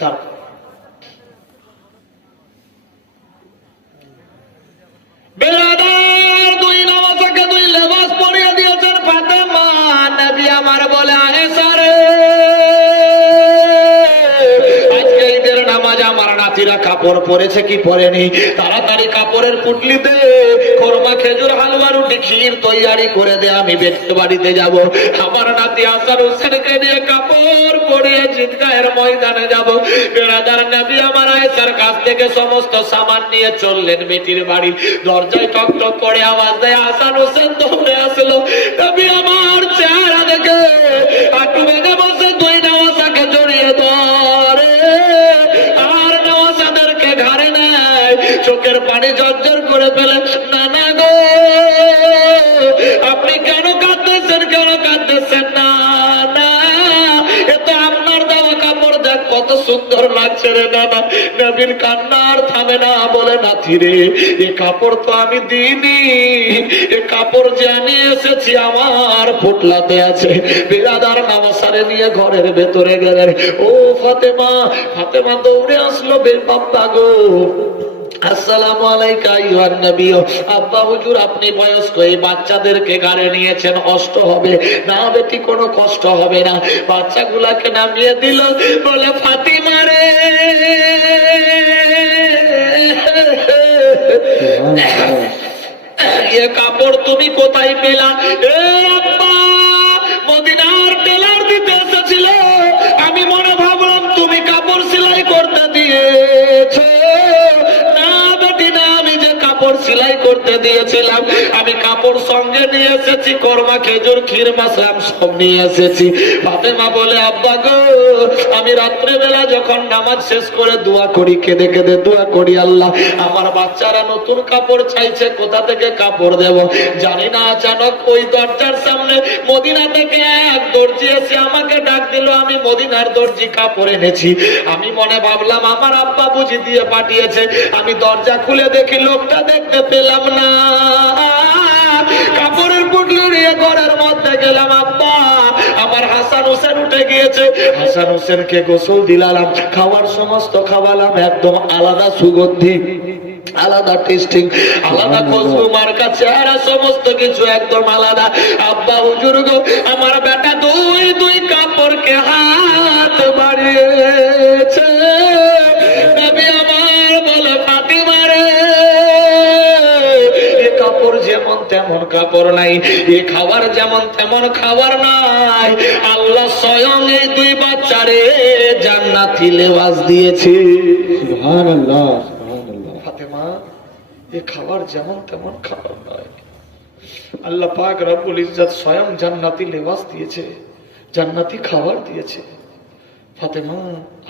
তারপর বেরাদার দুই নামাজকে দুই লেবাস পরিয়ে দিয়েছেন ফাতেমা। নবী আমার বলে আয়েশা রে, আজকে ঈদের নামাজ আমার নাতিরা কাপড় পরেছে কি পরেনি? তাড়াতাড়ি কাপড়ের পুটলিতে খোরমা, খেজুর, হালুয়া, রুটি, ক্ষীর তৈয়ারি করে দে, আমি বেটির বাড়িতে যাব। আমার নাতি হাসান হোসেনকে নিয়ে কাপড় পরিয়ে জিদগাহের ময়দানে যাব। বেরাদার নবী আমার আয়েশার কাছ থেকে সমস্ত সামান নিয়ে চললেন বেটির বাড়ি। দরজায় টক টক করে আওয়াজ দেয়, হাসান হোসেন দৌড়ে আসলো। নবী আমার চেহারা দেখে হাঁটু ভেঙে বসে দুই নওয়াজাকে জড়িয়ে ধরে আর নওয়াজাদেরকে ঘাড়ে নেয়, চোখের পানি ঝরঝর করে ফেলে। না না গো, আপনি কেন কাঁদতেছেন, কেন কাঁদতেছেন? না না, এ তো আপনার দেওয়া কাপড়, দেখ কত সুন্দর লাগছে রে। না না, নবীর কান্নার থামে না, বলে নাতি রে, এ কাপড় তো আমি দিইনি, এ কাপড় যে আমি এসেছি আমার ফুটলাতে আছে। বিরাদার নামাসারে নিয়ে ঘরের ভেতরে গেলেন। ও ফাতেমা, ফাতেমা দৌড়ে আসলো, বে বাপ্পা গো, আসসালামু আলাইকা আইয়ুহান নবী। আব্বা হুজুর, আপনি বয়স্ক, এই বাচ্চাদেরকে ঘাড়ে নিয়েছেন, কষ্ট হবে না? বেটি কোনো কষ্ট হবে না। বাচ্চাগুলাকে নামিয়ে দিল, বলে ফাতিমা রে, এ কাপড় তুমি কোথায় পেলা? এ আব্বা, মদিনার টেলার দিতে এসেছিল, আমি মনে ভাবলাম তুমি কাপড় সেলাই করতে দিয়েছো। না বেটি না, আমি যে কাপড় সেলাই করতে দিয়েছিলাম, আমি কাপড় সঙ্গে নিয়ে এসেছি, কোরমা, খেজুর, ক্ষীর, মাসলাম সব নিয়ে এসেছি। ফাতেমা বলে, আব্বা গো, আমি রাত্রেবেলা যখন নামাজ শেষ করে দোয়া করি, কেঁদে কেঁদে দোয়া করি, আল্লাহ আমার বাচ্চারা নতুন কাপড় চাইছে, কোথা থেকে কাপড় দেব জানি না। অচানক ওই দরজার সামনে মদিনা থেকে এক দর্জি এসে আমাকে ডাক দিল। আমি মদিনার দর্জি কাপড় এনেছি। আমি মনে ভাবলাম আমার আব্বা বুঝি দিয়ে পাঠিয়েছে। আমি দরজা খুলে দেখি লোকটা দেখতে পেলাম না। কাপড়ের পুটলি নিয়ে ঘরের মধ্যে গেলাম। আব্বা, আমার হাসান হোসেন উঠে গিয়েছে। হাসান হোসেনকে গোসল দিলাম, খাওয়ার সমস্ত খাওয়ালাম, একদম আলাদা সুগন্ধি, আলাদা টেস্টিং, আলাদা খুশবু, মার্কা, চেহারা, সমস্ত কিছু একদম আলাদা। আব্বা হুজুর গো, আমার বেটা দুই দুই কাপড়কে হাত বাড়িয়েছে। নবী আমার বলে, ফাতিমা রে, এ কাপড় যেমন তেমন কাপড় নাই, এ খাবার যেমন তেমন খাবার নাই, আল্লাহ স্বয়ং এই দুই বাচ্চারে জান্নাতি লেবাস দিয়েছে। সুবহানাল্লাহ, সুবহানাল্লাহ। ফাতেমা, এ খাবার যেমন তেমন খাবার নয়, আল্লাহ পাক রব্বুল ইজ্জত স্বয়ং জান্নাতি লেবাস দিয়েছে, জান্নাতি খাবার দিয়েছে। ফাতেমা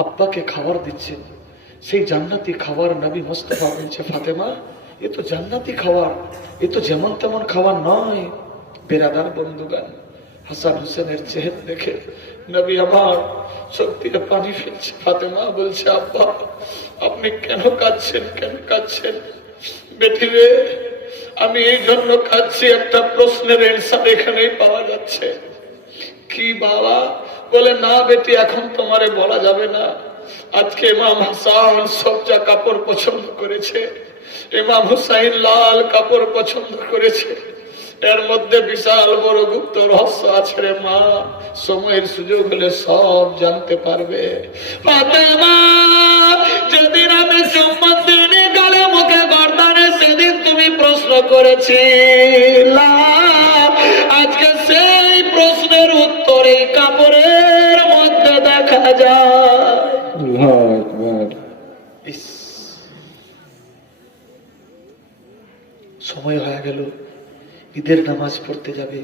আব্বাকে খাবার দিচ্ছে, সেই জান্নাতি খাবার নবী মুস্তাফা বলছে, ফাতেমা এ তো জান্নাতি খাবার, এ তো যেমন তেমন খাবার নয়। বেরাদার বন্ধুগান, হাসান হোসেনের চেহারা দেখে নবী আমার চোখ দিয়ে পানি ফেলছে। ফাতেমা বলছে, আব্বা আপনি কেন কাঁদছেন, কেন কাঁদছেন? বেটি রে, আমি এই জন্য কাঁদছি, একটা প্রশ্নের অ্যান্সার এখানেই পাওয়া যাচ্ছে। কি বাবা? বলে, না বেটি, এখন তোমারে বলা যাবে না। আজকে ইমাম হাসান সবজা কাপড় পছন্দ করেছে, ইমাম হুসাইন লাল কাপড় পছন্দ করেছে, এর মধ্যে বিশাল বড় গুপ্ত রহস্য আছে রে মা। সময়ের সুযোগ হলে সব জানতে পারবে। ফাতেমা, যেদিন আমি চুম্বন দিনে গালে মুখে গর্দানে, সেদিন তুমি প্রশ্ন করেছিলে, আজকে সেই প্রশ্নের উত্তর এই কাপড়ের মধ্যে দেখা যায়। সময় হয়ে গেল, ঈদের নামাজ পড়তে যাবে।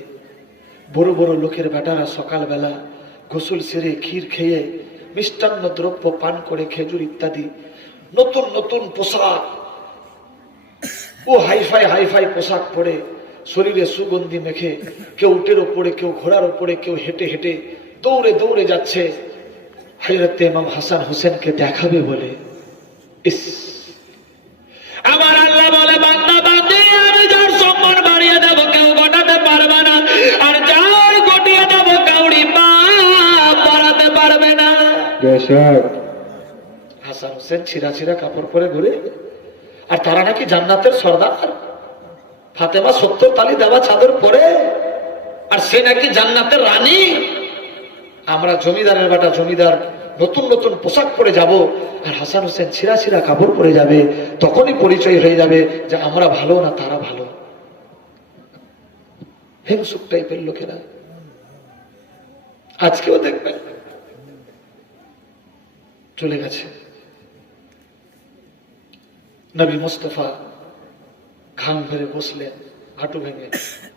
বড় বড় লোকের বেটারা সকালবেলা গোসল সেরে ক্ষীর খেয়ে মিষ্টান্ন দ্রব্য পান করে, খেজুর ইত্যাদি, নতুন নতুন পোশাক, ও হাইফাই হাইফাই পোশাক পরে, শরীরে সুগন্ধি মেখে, কেউ উটের ওপরে, কেউ ঘোড়ার ওপরে, কেউ হেঁটে হেঁটে দৌড়ে দৌড়ে যাচ্ছে হযরত ইমাম হাসান হোসেনকে দেখাবে বলে। ইস, আমার আল্লাহ বলে, বান্দা বান্দী, আমি যার সম্মান বাড়িয়ে দেব কেউ ঘটাতে পারবে না, আর যার ঘটিয়ে দেব কাউরি পা বাড়াতে পারবে না। বেশক হাসান হোসেন ছিঁড়া ছিঁড়া কাপড় পরে ঘুরে, আর তারা নাকি জান্নাতের সর্দার। ফাতেমা 70 তালি দেওয়া চাদর পরে, আর সে নাকি জান্নাতের রানী। আমরা জমিদারের বেটা, জমিদার নতুন নতুন পোশাক পরে যাব, আর হাসান হোসেন ছিঁড়া ছিঁড়া কাপড় পরে যাবে। তখনই পরিচয় হয়ে যাবে যে আমরা ভালো না তারা ভালো। হিংসুক টাইপের লোকেরা আজকেও দেখবেন চলে গেছে। নবী মুস্তাফা ঘাম ভরে বসলেন, হাঁটু ভেঙে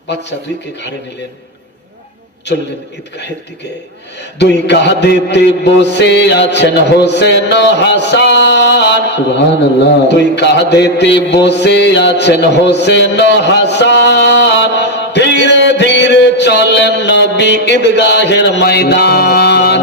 বাচ্চা দুইকে ঘাড়ে নিলেন, চললেন ঈদগাহের দিকে। দুই কাঁধেতে বসে আছেন হোসেন ও হাসান, সুবহানাল্লাহ। দুই কাঁধেতে বসে আছেন হোসেন ও হাসান। ধীরে ধীরে চলেন নবী ঈদগাহের ময়দান,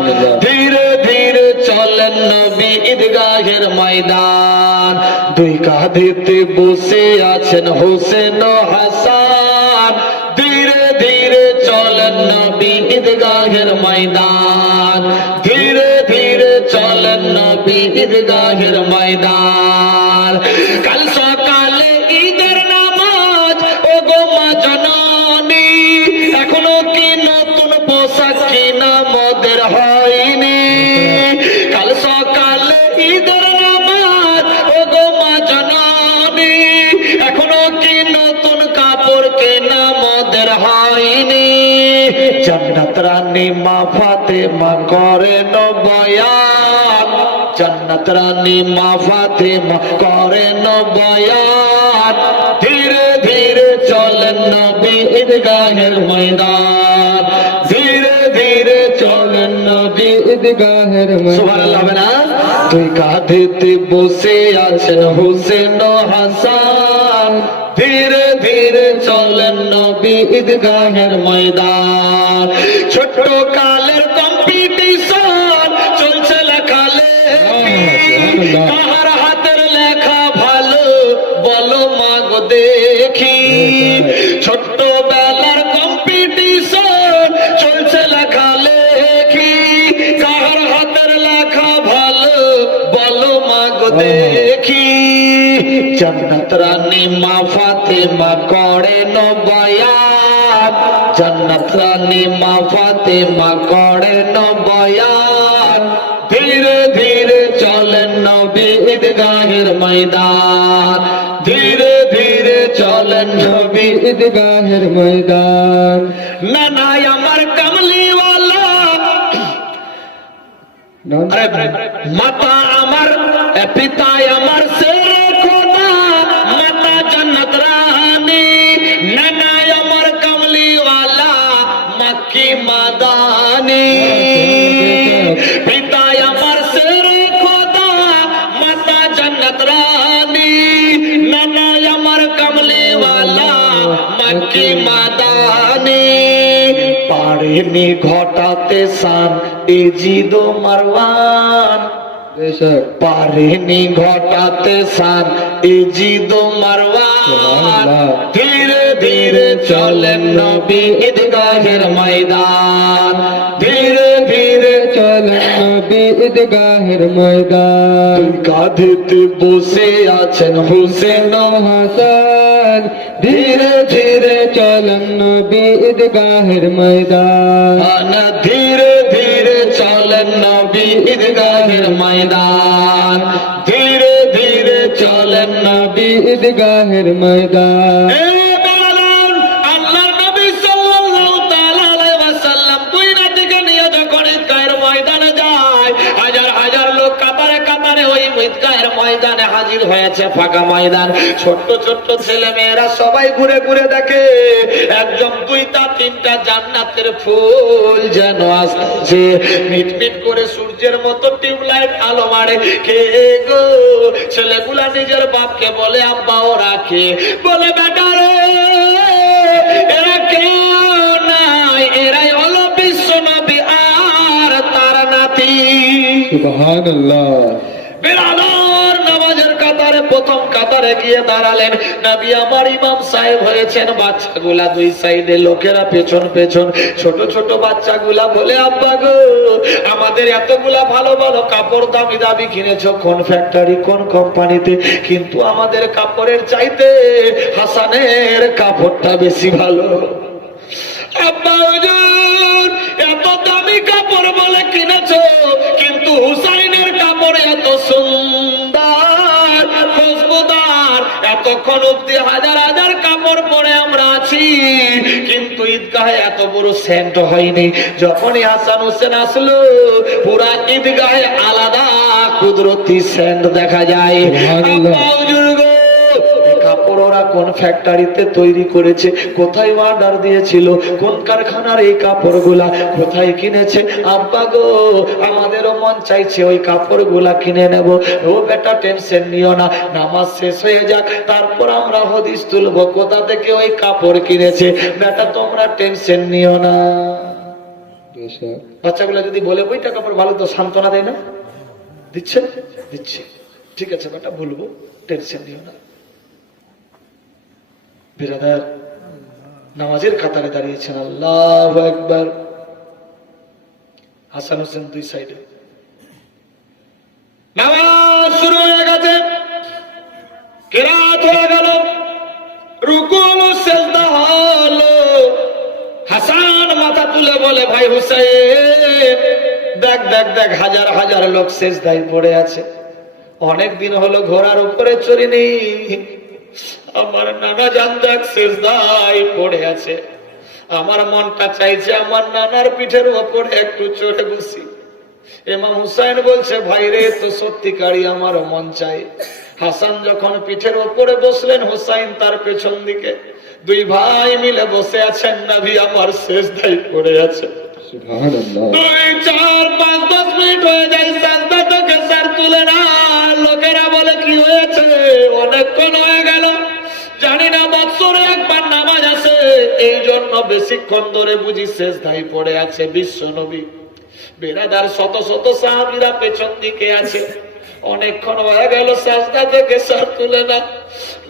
ধীরে ধীরে চলেন নবী ঈদগাহের ময়দান। দুই কাঁধেতে বসে আছেন হোসেন ও হাসান, ধীরে ধীরে চলেন নবী ঈদগাহের ময়দান, ধীরে ধীরে চলেন নবী ঈদগাহের ময়দান। কাল সকালে ঈদের নামাজ, ও গো মা জননী, এখনো কি নতুন পোশাক কিনা মোদের হয়নি? কাল সকালে ঈদের নামাজ, ও গো মা জননী, এখনো কি নতুন কাপড় কেনা মোদের হয়নি? জান্নাত রানী মা ফাতেমা করেন বয়ান, জান্নাত রানী মা ফাতেমা করেন বয়ান। ধীরে ধীরে চলেন নবী ঈদগাহের ময়দান, ধীরে ধীরে চলেন নবী ঈদগাহের সুবহানাল্লাহ হবে না? দুই কাঁধেতে বসে আছেন হোসেন ও হাসান, ধীরে ধীরে চলেন নবী ঈদগাহের ময়দান। ছোট্ট কালের কম্পিটিশন চলছে লেখালেখি, কাহার হাতের লেখা ভালো বলো মাগো দেখি। ছোট্ট বেলার কম্পিটিশন চলছে লেখালেখি, কাহার হাতের লেখা ভালো বলো মাগো দেখি। জান্নাত রানী মা ফাতেমা করেন বয়ান, জান্নাত রানী মা ফাতেমা করেন বয়ান। ধীরে ধীরে চলেন নবী ঈদগাহের ময়দান, ধীরে ধীরে চলেন নবী ঈদগাহের ময়দান। নানাই আমার কামলিওয়ালা, আরে মাতা আমার পিতা আমার শেরে খোদা, মাতা জান্নাত রানী। নানাই আমার কামলিওয়ালা মক্কি মাদানী, পিতা আমার শেরে খোদা, মাতা জান্নাত রানী। নানাই আমার কামলিওয়ালা মক্কি মাদানী। পারেনি ঘটাতে সান এজিদ ও মারওয়ান, বেশক পারেনি ঘটাতে সান এজিদ ও মারওয়ান। ধীরে ধীরে চলেন নবী ঈদগাহের ময়দান, ধীরে ধীরে চলেন নবী ঈদগাহের ময়দান। দুই কাঁধেতে বসে আছেন হোসেন ও হাসান, ধীরে ধীরে চলেন নবী ঈদগাহের ময়দান। হাসান, ধীরে ধীরে চলেন নবী ঈদগাহের ময়দান, ধীরে ধীরে চলেন নবী ঈদগাহের ময়দান। এ বেলাল, আল্লাহর নবী সাল্লাল্লাহু তাআলা আলাইহি ওয়াসাল্লাম দুই রাতিকে নিয়ে যখন ঈদগাহের ময়দানে যায়, হাজার হাজার লোক কাতারে কাতারে ওই ঈদগাহের ময়দানে হাজির হয়েছে। ফাঁকা ময়দান, ছোট্ট ছোট্ট ছেলে মেয়েরা সবাই ঘুরে ঘুরে দেখে একজন দুইটা তিনটা জান্নাতের ফুল যেন আসছে, মিট মিট করে সূর্যের মতো টিউবলাইট আলো মারে। কে গো? ছেলেগুলা নিজের বাপকে বলে আব্বা, ওরা কে? বলে বেটা রে, এরা কেউ নাই, এরাই হলো বিশ্ব নবী আর তার নাতি। সুবহানাল্লাহ। বেলালের নামাজের কাতারে প্রথম কাতারে দরবারে গিয়ে দাঁড়ালেন। নবী আমার ইমাম সাহেব হয়েছেন, বাচ্চাগুলা দুই সাইডে, লোকেরা পেছন পেছন, ছোট ছোট বাচ্চাগুলা বলে আব্বা গো আমাদের এতগুলা ভালো ভালো কাপড় দামি দামি কিনেছো, কোন ফ্যাক্টরি কোন কোম্পানিতে, কিন্তু আমাদের কাপড়ের চাইতে হাসানের কাপড়টা বেশি ভালো। আব্বা হুজুর এত দামি কাপড় বলে কিনেছো, কিন্তু হুসাইনের কাপড় এত সুন্দর খুশবুদার, এতক্ষণ অব্দি হাজার হাজার কাপড় পরে আমরা আছি, কিন্তু ঈদগাহে এত বড় সেন্ট হয়নি। যখনই হাসান হোসেন আসলো পুরা ঈদগাহে আলাদা কুদরতি সেন্ট দেখা যায়। আব্বা হুজুর গো কাপড় ওরা কোন ফ্যাক্টরিতে তৈরি করেছে, কোথায় অর্ডার দিয়েছিল, কোন কারখানার এই কাপড়গুলা কোথায় কিনেছে, আব্বা গো আমাদেরও মন চাইছে ওই কাপড়গুলা কিনে নেব। ও বেটা টেনশন নিও না, নামাজ শেষ হয়ে যাক তারপর আমরা হদিস তুলবো কোথা থেকে ওই কাপড় কিনেছে। বেটা তোমরা টেনশন নিও না। বাচ্চাগুলা যদি বলে ওইটা কাপড় ভালো, তো সান্ত্বনা দেয় না? দিচ্ছে দিচ্ছে, ঠিক আছে বেটা বলবো, টেনশন নিও না। বিরাদার নামাজের কাতারে দাঁড়িয়েছেন, আল্লাহু আকবার। হাসান হোসেন দুই সাইডে, নামাজ শুরু হয়ে গেছে, কিরাত হয়ে গেল, রুকু হলো, সিজদা হলো। হাসান মাথা তুলে বলে ভাই হুসাইন দেখ দেখ দেখ হাজার হাজার লোক সিজদায় পড়ে আছে, অনেক দিন হলো ঘোড়ার উপরে চড়িনি, আমার নানা জান দেখ সিজদায় পড়ে আছে, আমার মনটা চাইছে আমার নানার পিঠের উপরে একটু চড়ে বসি। ইমাম হুসাইন বলছে ভাই রে তো সত্যিকারই আমার মন চাই। হাসান যখন পিঠের উপরে বসলেন, হুসাইন তার পেছন দিকে, দুই ভাই মিলে বসে আছেন, নবী আমার সিজদায় পড়ে আছে। সুবহানাল্লাহ। 2, 4, 5, 10 মিনিট হয়ে যায়, সিজদা থেকে স্যার তুলে না। লোকেরা বলে কি হয়েছে, অনেকক্ষণ হয়ে গেল, জানি না বছরে একবার নামাজ আছে এই জন্য বেশিক্ষণ ধরে বুঝি সিজদায় পড়ে আছে বিশ্ব নবী। বেরাদার শত শত সাহাবীরা পেছন দিকে আছে, অনেকক্ষণ হয়ে গেল সিজদা থেকে স্যার তুলে না।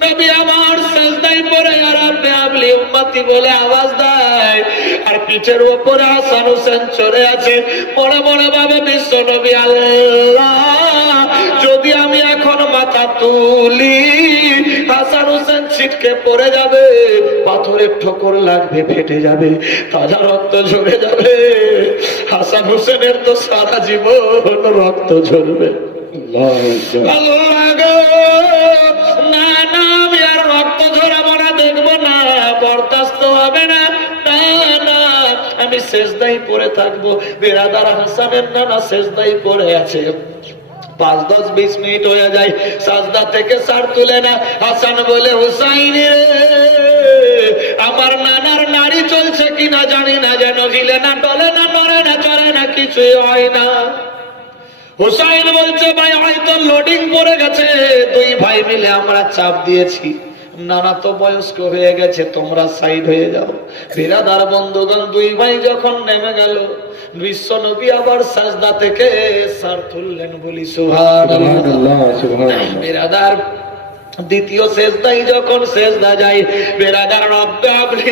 নবী আমার সিজদায় পড়ে আর আপনি আপনি উম্মতি বলে আওয়াজ দেয়, আর পিঠের উপরে হাসান হোসেন চড়ে আছে। মনে মনে ভাবে বিশ্ব নবী আল্লাহ যদি আমি এখন মাথা তুলি হাসান হোসেন ছিটকে পড়ে যাবে, পাথরের ঠোকর লাগবে, ফেটে যাবে, তাজা রক্ত ঝরে যাবে। হাসান হোসেনের তো সারা জীবন রক্ত ঝরবে। আল্লাহ গো, না না আমি আর রক্ত ঝরাবো না, দেখবো না, বরদাস্ত হবে না, না না আমি সিজদায় পড়ে থাকবো। বিরাদার হাসানের নানা সিজদায় পড়ে আছে, 5, 10, 20 মিনিট হয়ে যায়, সাজদা থেকে স্যার তুলে না। হাসান বলে হুসাইন রে আমার নানার নাড়ি চলছে কিনা জানি না, যেন গিলে না, টলে না, নড়ে না, চড়ে না, কিছুই হয় না। হুসাইন বলছে ভাই হয়তো লোডিং পড়ে গেছে, দুই ভাই মিলে আমরা চাপ দিয়েছি, নানা তো বয়স্ক হয়ে গেছে, তোমরা সাইড হয়ে যাও। বিরাদার বন্ধুগণ দুই ভাই যখন নেমে গেল, বিশ্ব নবী আবার সাজদা থেকে স্যার তুললেন, বলি সুবহানাল্লাহ সুবহানাল্লাহ। বিরাদার দ্বিতীয় সিজদায় যখন সিজদা যায়, বিরাদার রব্বে আপনি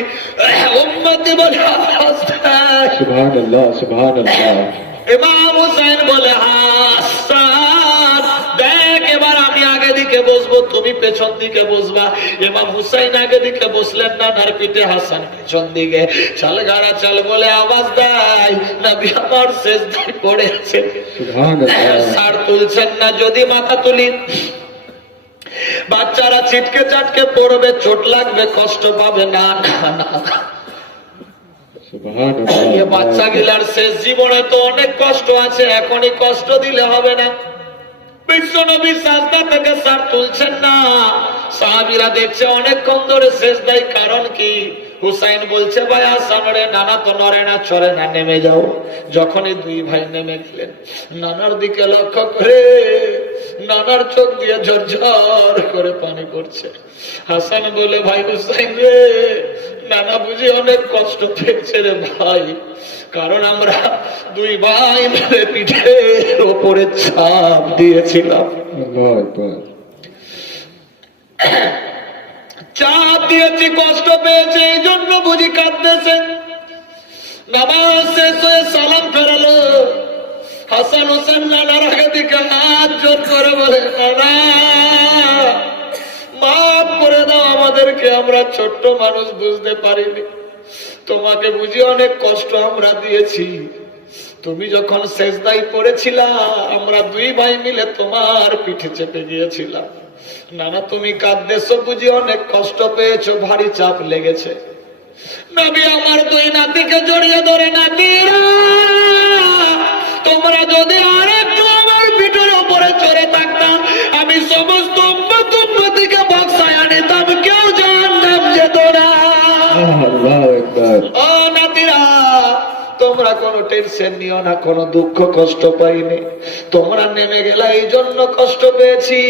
উম্মতি বলে আওয়াজ দেয়, সুবহানাল্লাহ সুবহানাল্লাহ। ইমাম হুসাইন বলে হাসান দেখ এবার আমি আগে দিকে বসবো, তুমি পেছন দিকে বসবা। ইমাম হুসাইন আগে দিকে বসলেন, নানার পিঠে, হাসান পেছন দিকে। চাল গাড়া চাল বলে আওয়াজ দেয়, নবী আমার সিজদায় পড়ে আছে, সুবহানাল্লাহ, স্যার তুলছেন না। যদি মাথা তুলি বাচ্চারা ছিটকে চাটকে পড়বে, চোট লাগবে, কষ্ট পাবে, না না না, বাচ্চা গিলার শেষ জীবনে তো অনেক কষ্ট আছে, এখনই কষ্ট দিলে হবে না। বিশ্ব নবী সাজদা থেকে স্যার তুলছেন না, সাহাবীরা দেখছে অনেকক্ষণ ধরে সিজদায়, কারণ কি? হুসাইন বলছে ভাই হাসান রে নানা তো নড়ে না, চলে না, নেমে যাও। যখনই দুই ভাই নেমে গেলেন, নানার দিকে লক্ষ্য করে নানার চোখ দিয়ে ঝরঝর করে পানি পড়ছে। হাসান বলে ভাই হুসাইন রে নানা বুঝি অনেক কষ্ট পেয়েছে রে ভাই, কারণ আমরা দুই ভাই মিলে পিঠের ওপরে ছাপ দিয়েছিলাম। চাপ দিয়েছি, কষ্ট পেয়েছে, এই জন্য বুঝি কাঁদতেছে। নামাজ শেষ হয়ে সালাম ফেরালো। হাসান হোসেন নানার আগে দিকে হাত জোর করে বলে, নানা মাফ করে দাও আমাদেরকে, আমরা ছোট্ট মানুষ, বুঝতে পারিনি, তোমাকে বুঝি অনেক কষ্ট আমরা দিয়েছি। তুমি যখন সেজদায় পড়েছিলা আমরা দুই ভাই মিলে তোমার পিঠে চেপে গিয়েছিলাম। নানা তুমি কাঁদতেছো, বুঝি অনেক কষ্ট পেয়েছো, ভারী চাপ লেগেছে। নবী আমার দুই নাতিকে জড়িয়ে ধরে, নাতিরা তোমরা যদি আরেকটু আমার পিঠের উপরে চড়ে থাকতাম, আমি সমস্ত উম্মতিকে বক্সায় আনিতাম, কেউ জাহান্নাম যেত না। আল্লাহু আকবার। ও নাতিরা তোমরা কোনো টেনশন নিও না, কোনো দুঃখ কষ্ট পাইনি, তোমরা নেমে গেলা এই জন্য কষ্ট পেয়েছি।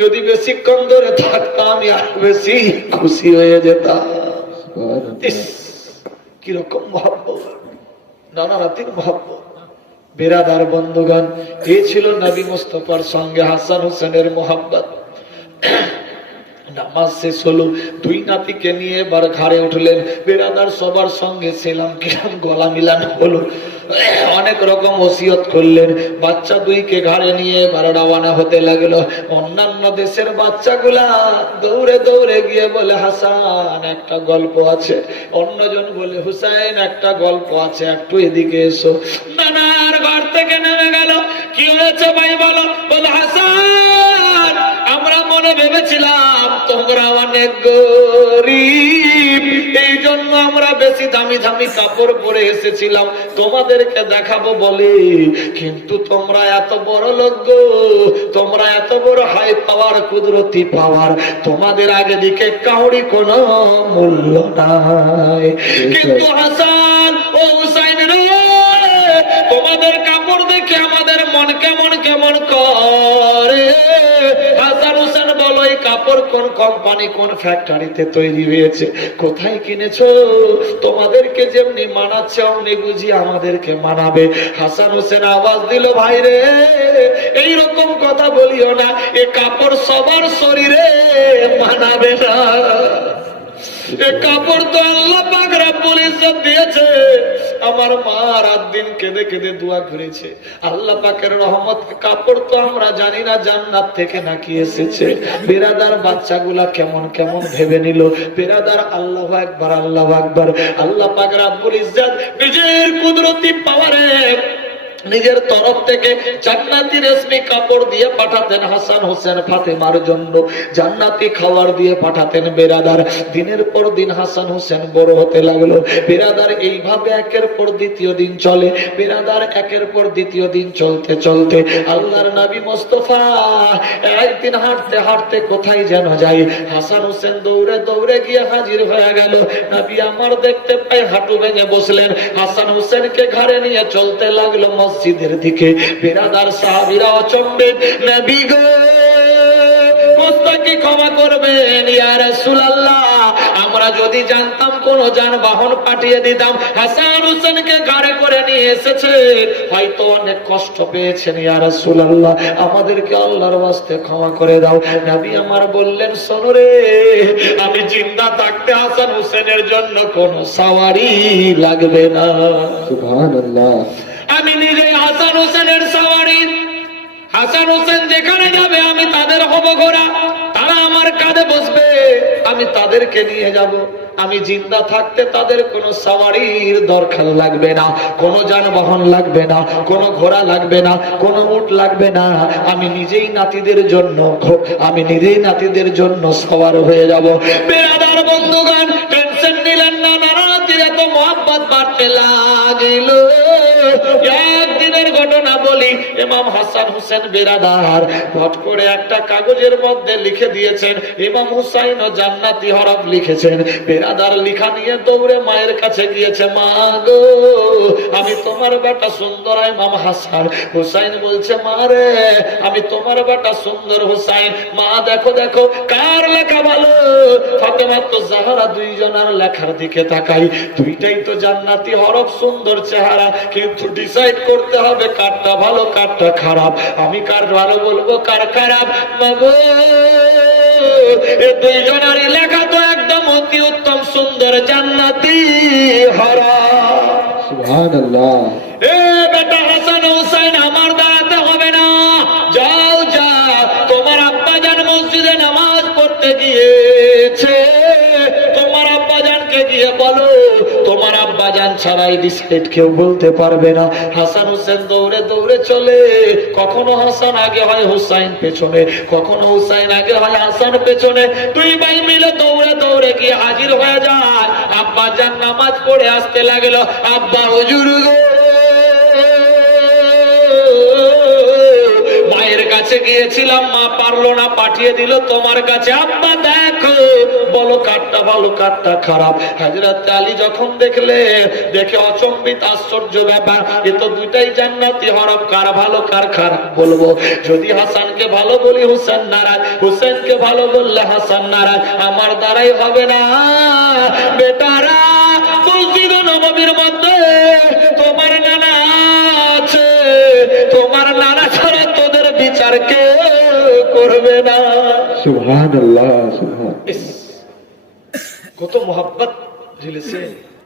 যদি বেশিক্ষণ ধরে থাকতাম আমি আর বেশি খুশি হয়ে যেতাম। ইস, কিরকম মহব্বত, নানা নাতির মহব্বত। বেরাদার বন্ধুগণ, এই ছিল নবী মুস্তাফার সঙ্গে হাসান হোসেনের মহব্বত। নামাজ শেষ হলো, দুই নাতিকে নিয়ে এবার ঘাড়ে উঠলেন। বেরাদার সবার সঙ্গে ছিলাম, কিরাম গলা মিলান হলো, অনেক রকম ওসিয়ত করলেন। বাচ্চা দুইকে ঘাড়ে নিয়ে এবার রওনা হতে লাগলো। অন্যান্য দেশের বাচ্চাগুলা দৌড়ে দৌড়ে গিয়ে বলে, হাসান একটা গল্প আছে, অন্যজন বলে, হুসাইন একটা গল্প আছে, একটু এদিকে এসো। নানার ঘর থেকে নেমে গেল। কি হয়েছে ভাই বলো? বলে, হাসান আমরা মনে ভেবেছিলাম তোমরা অনেক গরিব, এই জন্য আমরা বেশি দামি দামি কাপড় পরে এসেছিলাম তোমাদেরকে দেখাবো বলে, কিন্তু তোমরা এত বড় লোক গো, তোমরা এত বড় হাই পাওয়ার, কুদরতি পাওয়ার, তোমাদের আগে দিকে কাউরি কোনো মূল্য নাই। কিন্তু হাসান ও হুসাইন রে, তোমাদের কাপড় দেখে আমাদের মন কেমন কেমন করে। হাসান হোসেন বলো, এই কাপড় কোন কোম্পানি, কোন ফ্যাক্টরিতে তৈরি হয়েছে, কোথায় কিনেছো? তোমাদেরকে যেমনি মানাচ্ছে অমনি বুঝি আমাদেরকে মানাবে। হাসান হোসেন আওয়াজ দিল, ভাই রে এইরকম কথা বলিও না, এ কাপড় সবার শরীরে মানাবে না, এ কাপড় তো আল্লাহ পাক রব্বুল ইজ্জত দিয়েছে। আমার মা রাত দিন কেঁদে কেঁদে দোয়া করেছে, আল্লাহ পাকের রহমত, কাপড় তো আমরা জানি না জান্নাত থেকে নাকি এসেছে। বেরাদার বাচ্চাগুলা কেমন কেমন ভেবে নিল। বেরাদার আল্লাহু আকবার, আল্লাহু আকবার। আল্লাহ পাক রব্বুল ইজ্জত নিজের কুদরতি পাওয়ারে নিজের তরফ থেকে জান্নাতি রেশমি কাপড় দিয়ে পাঠাতেন হাসান হোসেন ফাতেমার জন্য, জান্নাতি খাবার দিয়ে পাঠাতেন। বেরাদার দিনের পর দিন হাসান হোসেন বড় হতে লাগলো। বেরাদার এইভাবে একের পর দ্বিতীয় দিন চলে। বেরাদার একের পর দ্বিতীয় দিন চলতে চলতে আল্লাহর নবী মুস্তাফা একদিন হাঁটতে হাঁটতে কোথায় যেন যায়। হাসান হোসেন দৌড়ে দৌড়ে গিয়ে হাজির হয়ে গেল। নবী আমার দেখতে পাই হাঁটু ভেঙে বসলেন। হাসান হোসেনকে ঘাড়ে নিয়ে চলতে লাগলো মসজিদের দিকে। বেরাদার সাহাবীরা অচম্বিত, নবী গো মুস্তাকি ক্ষমা করবেন ইয়া রাসূলুল্লাহ, আমরা যদি জানতাম কোন যানবাহন পাঠিয়ে দিতাম, হাসান হোসেনকে ঘাড়ে করে নিয়ে এসেছে, হয়তো অনেক কষ্ট পেয়েছেন ইয়া রাসূলুল্লাহ, আমাদেরকে আল্লাহর ওয়াস্তে ক্ষমা করে দাও। নবী আমার বললেন, শোনো রে, আমি জিন্দা থাকতে হাসান হোসেনের জন্য কোন সাওয়ারি লাগবে না। সুবহানাল্লাহ। আমি নিজে হাসান হোসেনের সাওয়ারি। হাসান হোসেন যেখানে যাবে আমি তাদের হব ঘোড়া, তারা আমার কাঁধে বসবে, আমি তাদেরকে নিয়ে যাব। আমি জিন্দা থাকতে তাদের কোনো সাওয়ারির দরকার লাগবে না, কোনো যানবাহন লাগবে না, কোনো ঘোড়া লাগবে না, কোনো উট লাগবে না। আমি নিজেই নাতিদের জন্য সওয়ার হয়ে যাব। বেরাদার বন্ধুগণ, টেনশন নিলেন না, নাতির এত মহব্বত বাড়তে লাগিল। একদিনের ঘটনা বলি, ইমাম হাসান হোসেন বেরাদার হট করে একটা কাগজের মধ্যে লিখে দিয়েছেন, ইমাম হুসাইন ও জান্নাতি হরফ লিখেছেন। বেরাদার লিখা নিয়ে দৌড়ে মায়ের কাছে গিয়েছে, মা গো আমি তোমার বেটা সুন্দর ইমাম হাসান। হুসাইন বলছে, মা রে আমি তোমার বেটা সুন্দর হুসাইন। মা দেখো দেখো কার লেখা ভালো? ফাতেমা তো জাহরা, দুইজনের লেখার দিকে তাকাই, দুইটাই তো জান্নাতি হরফ, সুন্দর চেহারা, কিন্তু ডিসাইড করতে হবে কারটা ভালো কারটা খারাপ। আমি কার ভালো বলবো কার খারাপ? মাগো এ দুইজনেরই লেখা তো একদম অতি উত্তম সুন্দর জান্নাতি হরা। সুবহানাল্লাহ। এ বেটা হাসান হুসাইন, আমার দাঁড়াতে হবে না, যাও যা, তোমার আব্বাজান মসজিদে নামাজ পড়তে গিয়েছে, তোমার আব্বাজানকে গিয়ে বলো তোমার আব্বাজান ছাড়াই বিস্কিট কেউ বলতে পারবে না। হাসান হুসেন দৌড়ে দৌড়ে চলে, কখনো হাসান আগে হয় হুসাইন পেছনে, কখনো হুসাইন আগে হয় হাসান পেছনে, দুই ভাই মিলে দৌড়ে দৌড়ে গিয়ে হাজির হয়ে যায়। আব্বাজান নামাজ পড়ে আসতে লাগলো, আব্বা হুজুর গো, মায়ের কাছে গিয়েছিলাম, মা পারলো না, পাঠিয়ে দিল তোমার কাছে। আব্বা দেখো, বলো কারটা ভালো কারটা খারাপ। হযরত আলী যখন দেখে অচম্বিত, আশ্চর্য ব্যাপার, এ তো দুইটাই জান্নাতি হরফ, কার ভালো কার খারাপ বলবো? যদি হাসানকে ভালো বলি হুসেন নারাজ, হুসেনকে ভালো বললে হাসান নারাজ, আমার দ্বারাই হবে না। বেটারা, মসজিদ নববীর মধ্যে তোমার নানা আছে, তোমার নানা ছাড়া তোদের বিচার কে করবে না? সুবহানাল্লাহ, সুবহান। ইস, কত মোহাব্বত ঝিলেছে।